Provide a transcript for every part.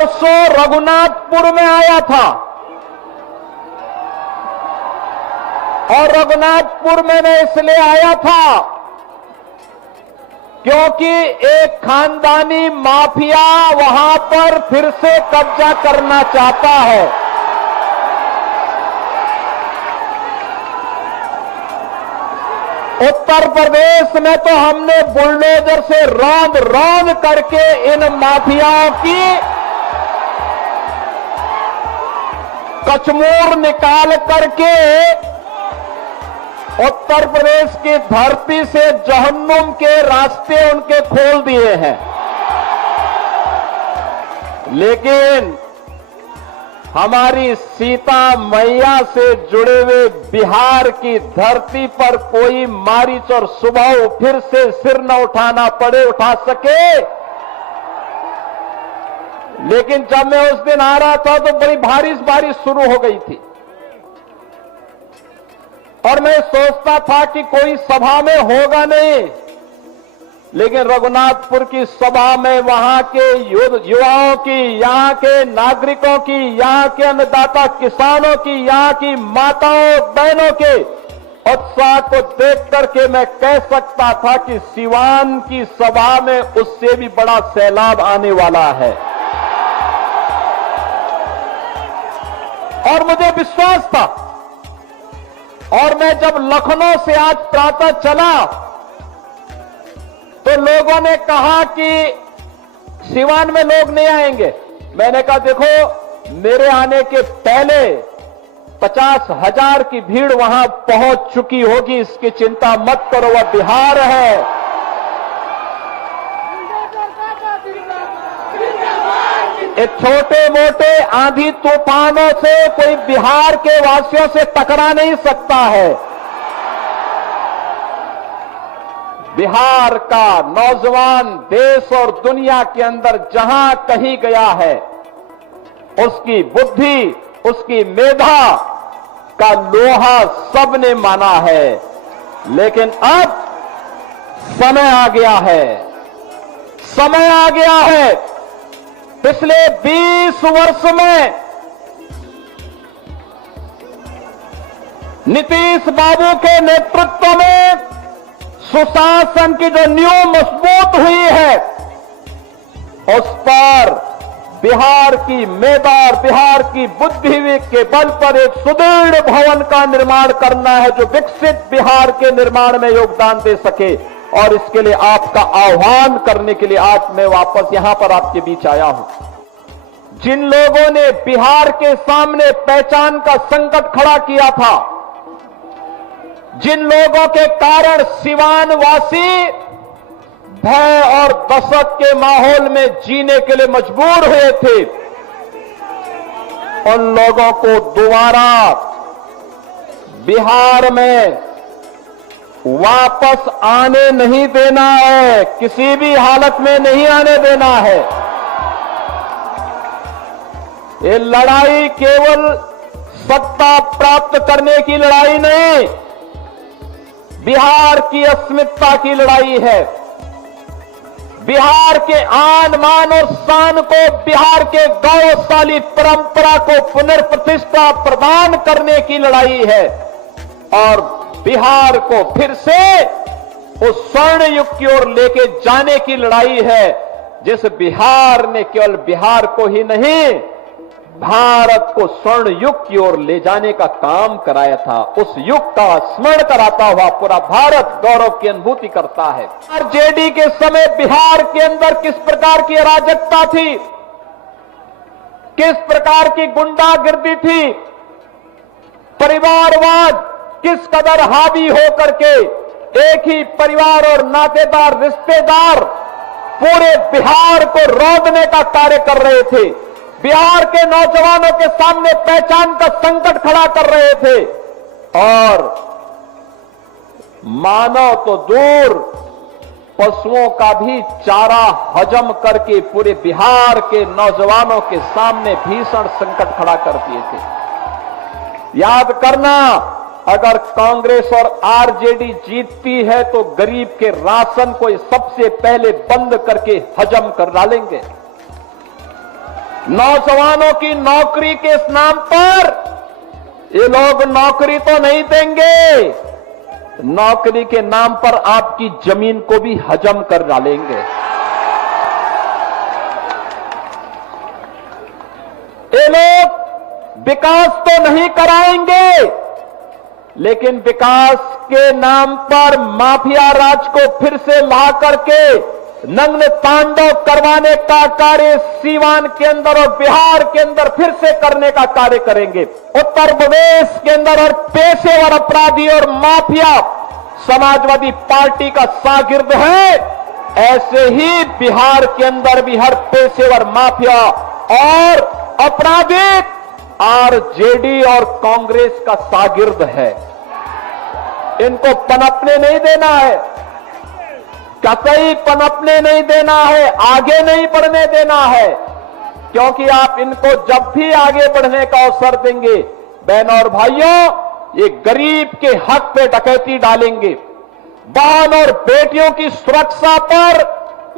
परसों रघुनाथपुर में आया था और रघुनाथपुर में मैं इसलिए आया था क्योंकि एक खानदानी माफिया वहां पर फिर से कब्जा करना चाहता है। उत्तर प्रदेश में तो हमने बुलडोजर से रौंद रौंद करके इन माफियाओं की कचमूर निकाल करके उत्तर प्रदेश की धरती से जहन्नुम के रास्ते उनके खोल दिए हैं। लेकिन हमारी सीता मैया से जुड़े हुए बिहार की धरती पर कोई मारीच और सुबह फिर से सिर न उठाना पड़े, उठा सके। लेकिन जब मैं उस दिन आ रहा था तो बड़ी बारिश शुरू हो गई थी और मैं सोचता था कि कोई सभा में होगा नहीं, लेकिन रघुनाथपुर की सभा में वहां के युवाओं की, यहां के नागरिकों की, यहां के अन्नदाता किसानों की, यहां की माताओं बहनों के उत्साह को देख करके मैं कह सकता था कि सिवान की सभा में उससे भी बड़ा सैलाब आने वाला है। और मुझे विश्वास था। और मैं जब लखनऊ से आज प्रातः चला तो लोगों ने कहा कि सिवान में लोग नहीं आएंगे। मैंने कहा देखो, मेरे आने के पहले 50,000 की भीड़ वहां पहुंच चुकी होगी, इसकी चिंता मत करो, वह बिहार है। ये छोटे मोटे आंधी तूफानों से कोई बिहार के वासियों से टकरा नहीं सकता है। बिहार का नौजवान देश और दुनिया के अंदर जहां कहीं गया है, उसकी बुद्धि, उसकी मेधा का लोहा सबने माना है। लेकिन अब समय आ गया है, समय आ गया है। पिछले 20 वर्ष में नीतीश बाबू के नेतृत्व में सुशासन की जो नींव मजबूत हुई है, उस पर बिहार की मेधा और बिहार की बुद्धि के बल पर एक सुदृढ़ भवन का निर्माण करना है जो विकसित बिहार के निर्माण में योगदान दे सके। और इसके लिए आपका आह्वान करने के लिए आज मैं वापस यहां पर आपके बीच आया हूं। जिन लोगों ने बिहार के सामने पहचान का संकट खड़ा किया था, जिन लोगों के कारण सिवानवासी भय और दहशत के माहौल में जीने के लिए मजबूर हुए थे, उन लोगों को दोबारा बिहार में वापस आने नहीं देना है, किसी भी हालत में नहीं आने देना है। ये लड़ाई केवल सत्ता प्राप्त करने की लड़ाई नहीं, बिहार की अस्मिता की लड़ाई है। बिहार के आन मान और शान को, बिहार के गौरवशाली परंपरा को पुनर्प्रतिष्ठा प्रदान करने की लड़ाई है और बिहार को फिर से उस स्वर्ण युग की ओर लेके जाने की लड़ाई है, जिस बिहार ने केवल बिहार को ही नहीं, भारत को स्वर्ण युग की ओर ले जाने का काम कराया था। उस युग का स्मरण कराता हुआ पूरा भारत गौरव की अनुभूति करता है। आरजेडी के समय बिहार के अंदर किस प्रकार की अराजकता थी, किस प्रकार की गुंडागिर्दी थी, परिवारवाद किस कदर हावी हो करके एक ही परिवार और नातेदार रिश्तेदार पूरे बिहार को रौंदने का कार्य कर रहे थे, बिहार के नौजवानों के सामने पहचान का संकट खड़ा कर रहे थे। और मानव तो दूर, पशुओं का भी चारा हजम करके पूरे बिहार के नौजवानों के सामने भीषण संकट खड़ा कर दिए थे। याद करना, अगर कांग्रेस और आरजेडी जीतती है तो गरीब के राशन को सबसे पहले बंद करके हजम कर डालेंगे। नौजवानों की नौकरी के नाम पर ये लोग नौकरी तो नहीं देंगे, नौकरी के नाम पर आपकी जमीन को भी हजम कर डालेंगे। ये लोग विकास तो नहीं कराएंगे, लेकिन विकास के नाम पर माफिया राज को फिर से ला करके नग्न तांडव करवाने का कार्य सीवान के अंदर और बिहार के अंदर फिर से करने का कार्य करेंगे। उत्तर प्रदेश के अंदर हर पेशेवर अपराधी और माफिया समाजवादी पार्टी का शागिर्द है, ऐसे ही बिहार के अंदर भी हर पेशेवर माफिया और अपराधी आरजेडी और कांग्रेस का शागिर्द है। इनको पनपने नहीं देना है, कतई पनपने नहीं देना है, आगे नहीं बढ़ने देना है, क्योंकि आप इनको जब भी आगे बढ़ने का अवसर देंगे, बहनों और भाइयों, ये गरीब के हक पे डकैती डालेंगे। बहन और बेटियों की सुरक्षा पर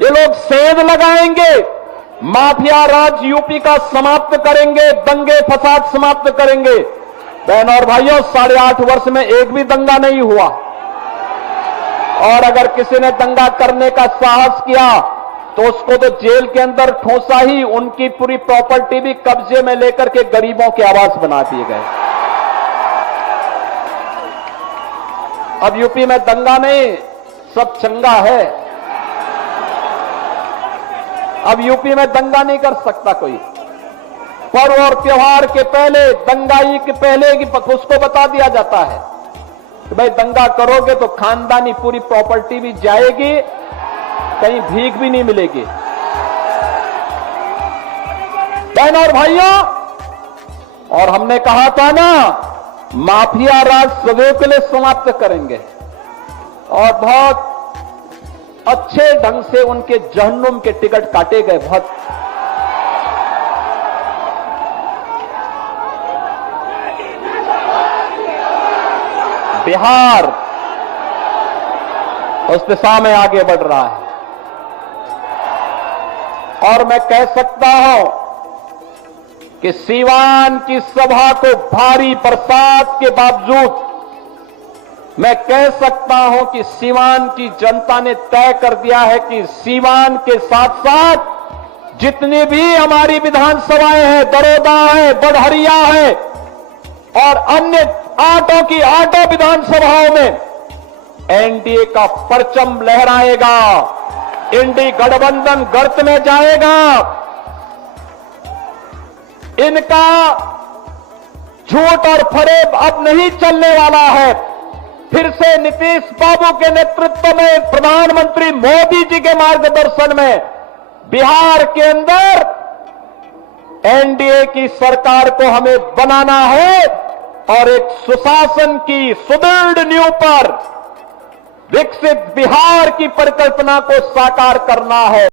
ये लोग सेंध लगाएंगे। माफिया राज यूपी का समाप्त करेंगे, दंगे फसाद समाप्त करेंगे। बहनों और भाइयों, 8.5 वर्ष में एक भी दंगा नहीं हुआ, और अगर किसी ने दंगा करने का साहस किया तो उसको तो जेल के अंदर ठोसा ही, उनकी पूरी प्रॉपर्टी भी कब्जे में लेकर के गरीबों के आवास बना दिए गए। अब यूपी में दंगा नहीं, सब चंगा है। अब यूपी में दंगा नहीं कर सकता कोई। पर्व और त्योहार के पहले, दंगाई के पहले उसको बता दिया जाता है कि भाई दंगा करोगे तो खानदानी पूरी प्रॉपर्टी भी जाएगी, कहीं भीख भी नहीं मिलेगी। बहनों और भाइयों, और हमने कहा था ना, माफिया राज सदैव के लिए समाप्त करेंगे और बहुत अच्छे ढंग से उनके जहन्नुम के टिकट काटे गए। बहुत बिहार उस दिशा में आगे बढ़ रहा है, और मैं कह सकता हूं कि सीवान की सभा को भारी बरसात के बावजूद मैं कह सकता हूं कि सीवान की जनता ने तय कर दिया है कि सीवान के साथ साथ जितनी भी हमारी विधानसभाएं हैं, दरोदा है, बढ़हरिया है और अन्य 8 विधानसभाओं में एनडीए का परचम लहराएगा। इंडी गठबंधन गर्त में जाएगा। इनका झूठ और फरेब अब नहीं चलने वाला है। फिर से नीतीश बाबू के नेतृत्व में, प्रधानमंत्री मोदी जी के मार्गदर्शन में बिहार के अंदर एनडीए की सरकार को हमें बनाना है और एक सुशासन की सुदृढ़ नींव पर विकसित बिहार की परिकल्पना को साकार करना है।